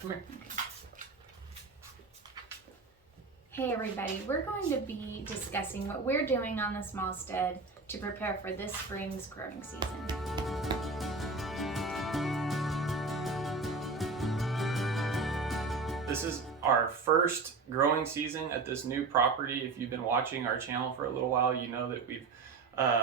Come here. Hey everybody, we're going to be discussing what we're doing on the small stead to prepare for this spring's growing season. This is our first growing season at this new property. If you've been watching our channel for a little while, you know that we've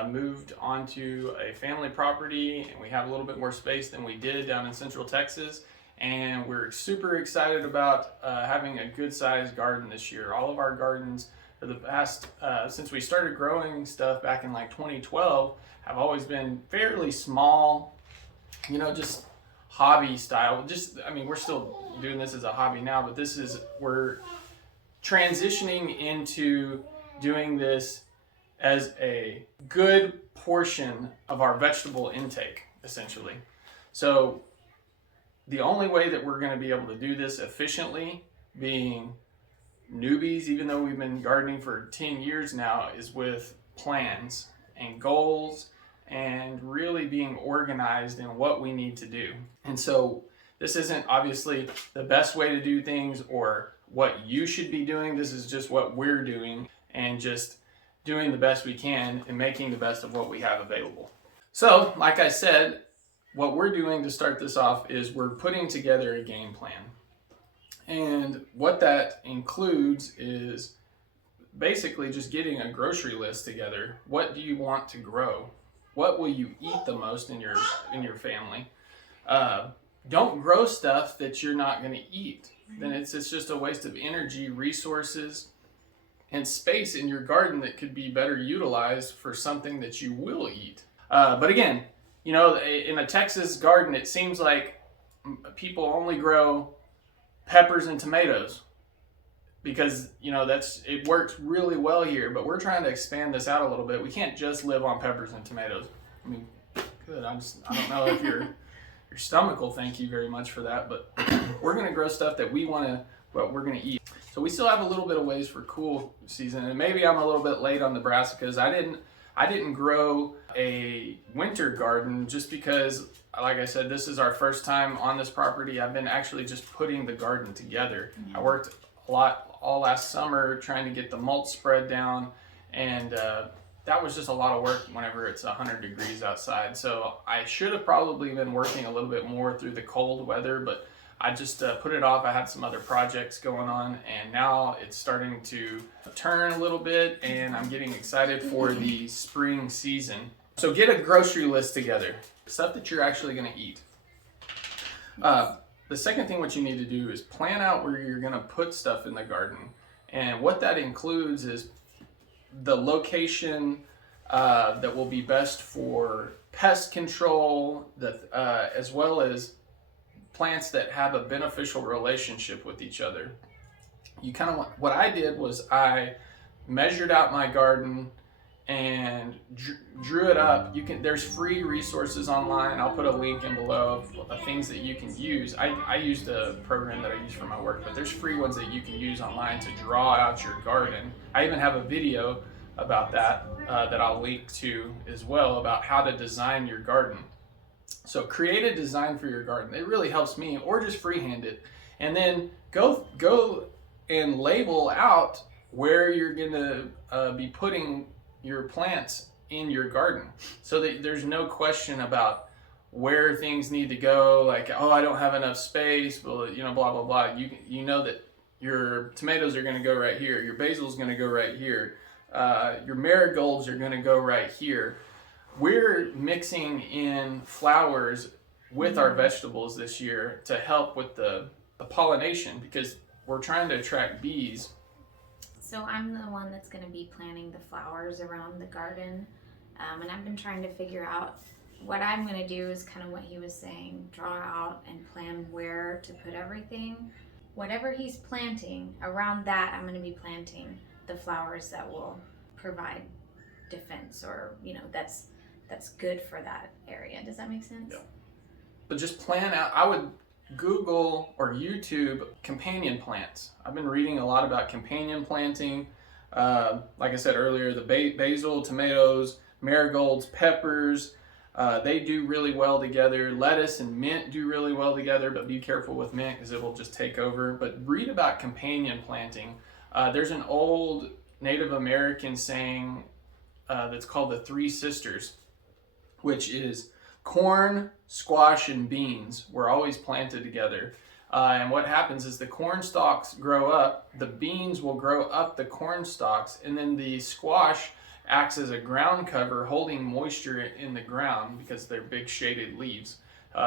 moved onto a family property and we have a little bit more space than we did down in Central Texas. And we're super excited about having a good sized garden this year. All of our gardens for the past, since we started growing stuff back in like 2012, have always been fairly small, you know, just hobby style. We're still doing this as a hobby now, but we're transitioning into doing this as a good portion of our vegetable intake, essentially. So the only way that we're going to be able to do this efficiently, being newbies, even though we've been gardening for 10 years now, is with plans and goals and really being organized in what we need to do. And so this isn't obviously the best way to do things or what you should be doing. This is just what we're doing and just doing the best we can and making the best of what we have available. So, like I said, what we're doing to start this off is we're putting together a game plan. And what that includes is basically just getting a grocery list together. What do you want to grow? What will you eat the most in your family? Don't grow stuff that you're not going to eat. Then it's just a waste of energy, resources, and space in your garden that could be better utilized for something that you will eat. But again, you know, in a Texas garden, it seems like people only grow peppers and tomatoes because, you know, it works really well here. But we're trying to expand this out a little bit. We can't just live on peppers and tomatoes. I mean, good. I don't know if your stomach will thank you very much for that. But we're going to grow stuff that we're going to eat. So we still have a little bit of ways for cool season, and maybe I'm a little bit late on the brassicas. I didn't grow a winter garden just because, like I said, this is our first time on this property. I've been actually just putting the garden together. I worked a lot all last summer trying to get the mulch spread down, and that was just a lot of work whenever it's 100 degrees outside. So I should have probably been working a little bit more through the cold weather, but I just put it off. I had some other projects going on, and now it's starting to turn a little bit, and I'm getting excited for the spring season. So get a grocery list together, stuff that you're actually going to eat. The second thing what you need to do is plan out where you're going to put stuff in the garden. And what that includes is the location that will be best for pest control, as well as plants that have a beneficial relationship with each other. What I did was I measured out my garden and drew it up. There's free resources online. I'll put a link in below of things that you can use. I used a program that I use for my work, but there's free ones that you can use online to draw out your garden. I even have a video about that that I'll link to as well, about how to design your garden. So create a design for your garden. It really helps me, or just freehand it. And then go and label out where you're gonna be putting your plants in your garden, so that there's no question about where things need to go. Like, oh, I don't have enough space. Well, you know, blah blah blah. You know that your tomatoes are gonna go right here. Your basil's gonna go right here. Your marigolds are gonna go right here. We're mixing in flowers with our vegetables this year to help with the pollination, because we're trying to attract bees. So I'm the one that's going to be planting the flowers around the garden, and I've been trying to figure out what I'm going to do is kind of what he was saying, draw out and plan where to put everything. Whatever he's planting, around that I'm going to be planting the flowers that will provide defense, or, you know, that's good for that area. Does that make sense? Yeah. But just plan out. I would Google or YouTube companion plants. I've been reading a lot about companion planting. Like I said earlier, the basil, tomatoes, marigolds, peppers, They do really well together. Lettuce and mint do really well together, but be careful with mint because it will just take over. But read about companion planting. There's an old Native American saying that's called the Three Sisters, which is corn, squash, and beans were always planted together. And what happens is the corn stalks grow up, the beans will grow up the corn stalks, and then the squash acts as a ground cover holding moisture in the ground because they're big shaded leaves.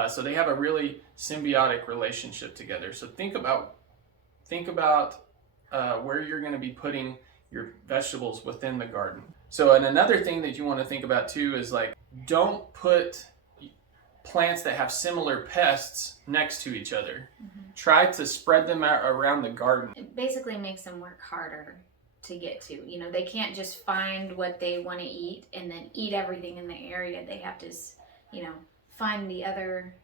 So they have a really symbiotic relationship together. So think about where you're going to be putting your vegetables within the garden. So and another thing that you want to think about too is like, don't put plants that have similar pests next to each other. Try to spread them out around the garden. It basically makes them work harder to get to. You know, they can't just find what they want to eat and then eat everything in the area. They have to, you know, find the other.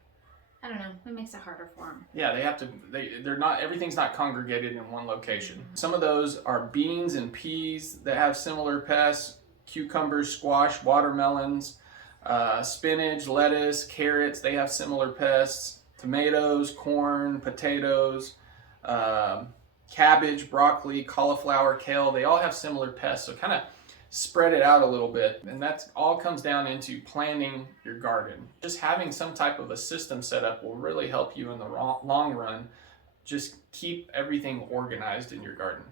I don't know. It makes it harder for them. Yeah, they have to. They're not. Everything's not congregated in one location. Some of those are beans and peas that have similar pests. Cucumbers, squash, watermelons, spinach, lettuce, carrots. They have similar pests. Tomatoes, corn, potatoes, cabbage, broccoli, cauliflower, kale. They all have similar pests. So kind of spread it out a little bit, and that all comes down into planning your garden. Just having some type of a system set up will really help you in the long run. Just keep everything organized in your garden.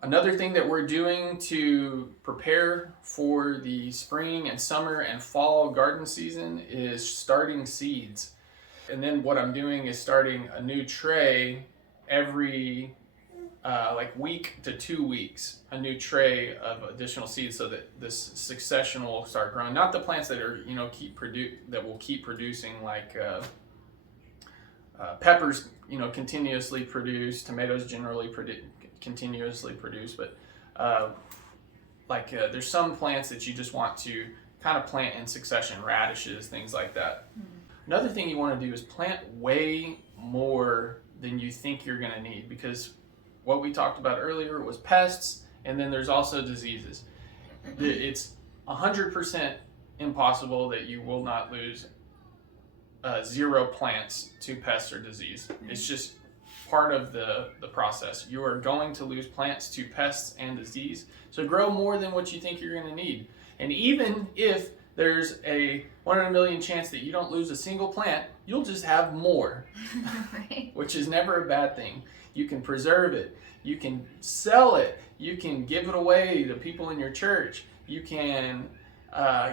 Another thing that we're doing to prepare for the spring and summer and fall garden season is starting seeds. And then what I'm doing is starting a new tray every like week to 2 weeks, a new tray of additional seeds so that this succession will start growing. Not the plants that are, you know, that will keep producing, like peppers, you know, continuously produce, tomatoes generally continuously produce, but there's some plants that you just want to kind of plant in succession, radishes, things like that. Another thing you want to do is plant way more than you think you're going to need, because what we talked about earlier was pests, and then there's also diseases. It's 100% impossible that you will not lose 0 plants to pests or disease. It's just part of the process. You are going to lose plants to pests and disease. So grow more than what you think you're going to need. And even if there's a 1 in a million chance that you don't lose a single plant, you'll just have more, Right. Which is never a bad thing. You can preserve it. You can sell it. You can give it away to people in your church. You can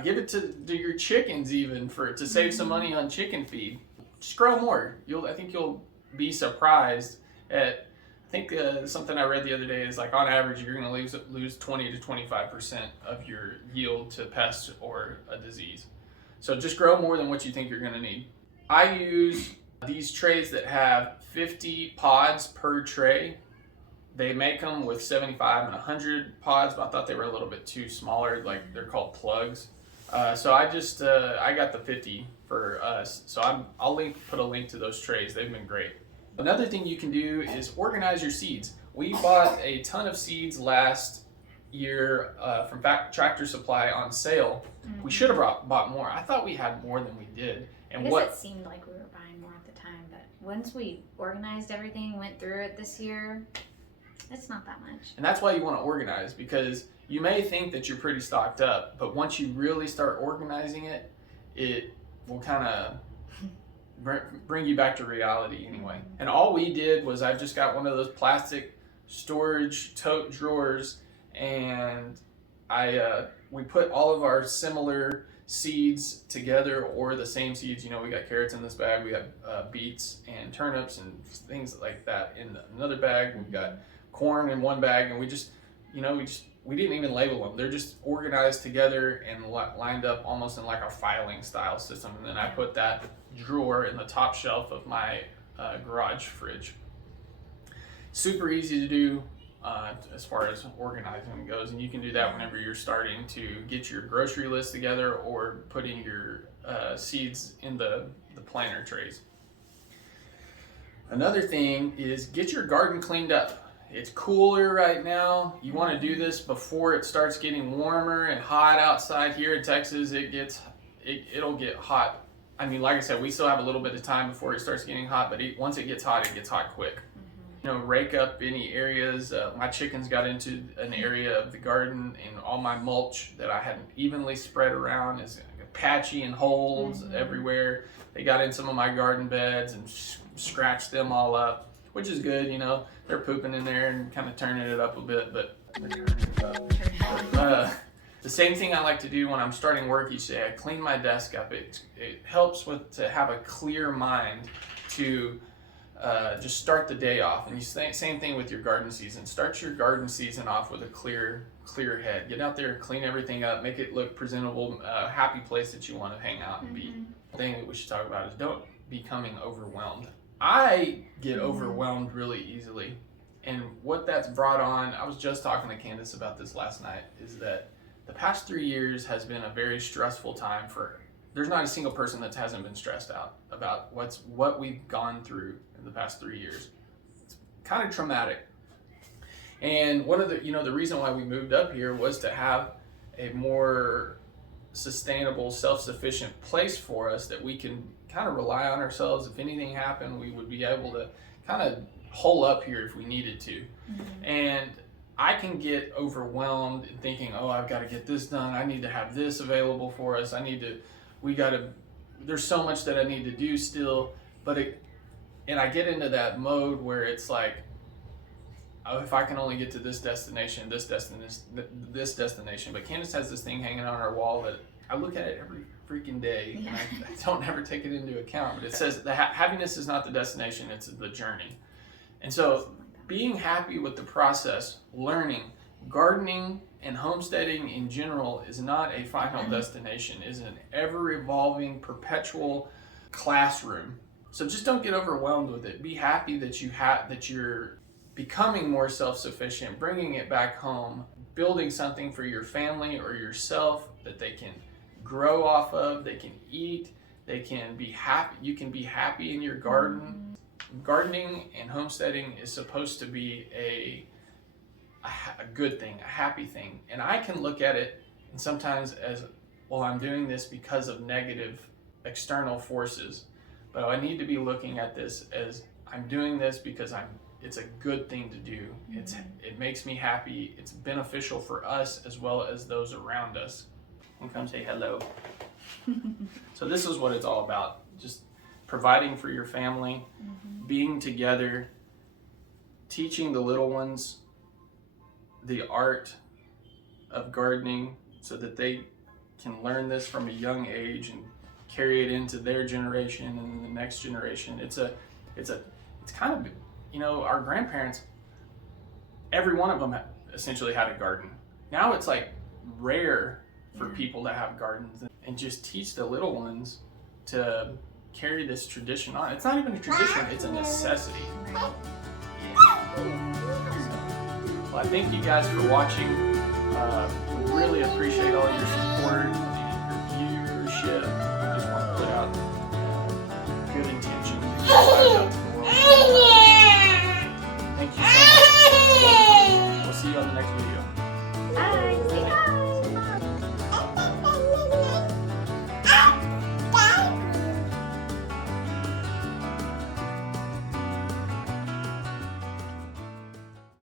give it to your chickens even to save some money on chicken feed. Just grow more. I think you'll be surprised at. I think something I read the other day is like on average you're going to lose 20 to 25% of your yield to pests or a disease. So just grow more than what you think you're going to need. I use these trays that have 50 pods per tray. They make them with 75 and 100 pods, but I thought they were a little bit too smaller. Like, they're called plugs. So I just I got the 50 for us. So I'll put a link to those trays. They've been great. Another thing you can do is organize your seeds. We bought a ton of seeds last year from Tractor Supply on sale. We should have bought more. I thought we had more than we did. And I guess it seemed like we were buying more at the time, but once we organized everything, went through it this year, it's not that much. And that's why you want to organize, because you may think that you're pretty stocked up, but once you really start organizing it, it will kind of bring you back to reality anyway. And all we did was I just got one of those plastic storage tote drawers, and we put all of our similar seeds together, or the same seeds. You know, we got carrots in this bag, we got beets and turnips and things like that in another bag, we've got corn in one bag, and we didn't even label them. They're just organized together and lined up almost in like a filing style system. And then I put that drawer in the top shelf of my garage fridge. Super easy to do as far as organizing goes, and you can do that whenever you're starting to get your grocery list together or putting your seeds in the planter trays. Another thing is get your garden cleaned up. It's cooler right now. You want to do this before it starts getting warmer and hot outside. Here in Texas, it it'll get hot. I mean, like I said, we still have a little bit of time before it starts getting hot, but once it gets hot quick. You know, rake up any areas. My chickens got into an area of the garden, and all my mulch that I hadn't evenly spread around is patchy and holes everywhere. They got in some of my garden beds and scratched them all up, which is good. You know, they're pooping in there and kind of turning it up a bit, but they're turning it up. The same thing I like to do when I'm starting work each day. I clean my desk up. It helps to have a clear mind to just start the day off. And same thing with your garden season. Start your garden season off with a clear head. Get out there, clean everything up, make it look presentable, a happy place that you want to hang out and be. The thing that we should talk about is don't becoming overwhelmed. I get overwhelmed really easily. And what that's brought on, I was just talking to Candace about this last night, is that the past 3 years has been a very stressful time there's not a single person that hasn't been stressed out about what we've gone through in the past 3 years. It's kind of traumatic. And one of the reason why we moved up here was to have a more sustainable, self-sufficient place for us that we can kind of rely on ourselves. If anything happened, we would be able to kind of hole up here if we needed to. And I can get overwhelmed in thinking, oh, I've got to get this done. I need to have this available for us. There's so much that I need to do still. And I get into that mode where it's like, oh, if I can only get to this destination. But Candace has this thing hanging on our wall that I look at it every freaking day. And I don't ever take it into account. But it says the happiness is not the destination, it's the journey. And so being happy with the process, learning, gardening, and homesteading in general is not a final destination. It's an ever-evolving, perpetual classroom. So just don't get overwhelmed with it. Be happy that you're becoming more self-sufficient, bringing it back home, building something for your family or yourself that they can grow off of, they can eat, they can be happy. You can be happy in your garden. Gardening and homesteading is supposed to be a good thing, a happy thing. And I can look at it and sometimes as, well, I'm doing this because of negative external forces. But I need to be looking at this as I'm doing this because it's a good thing to do. It makes me happy. It's beneficial for us as well as those around us. And come say hello. So this is what it's all about. Just providing for your family, being together, teaching the little ones the art of gardening so that they can learn this from a young age and carry it into their generation and the next generation. It's kind of, our grandparents, every one of them essentially had a garden. Now it's like rare for people to have gardens, and just teach the little ones to carry this tradition on. It's not even a tradition, it's a necessity. Well, I thank you guys for watching. We really appreciate all your support.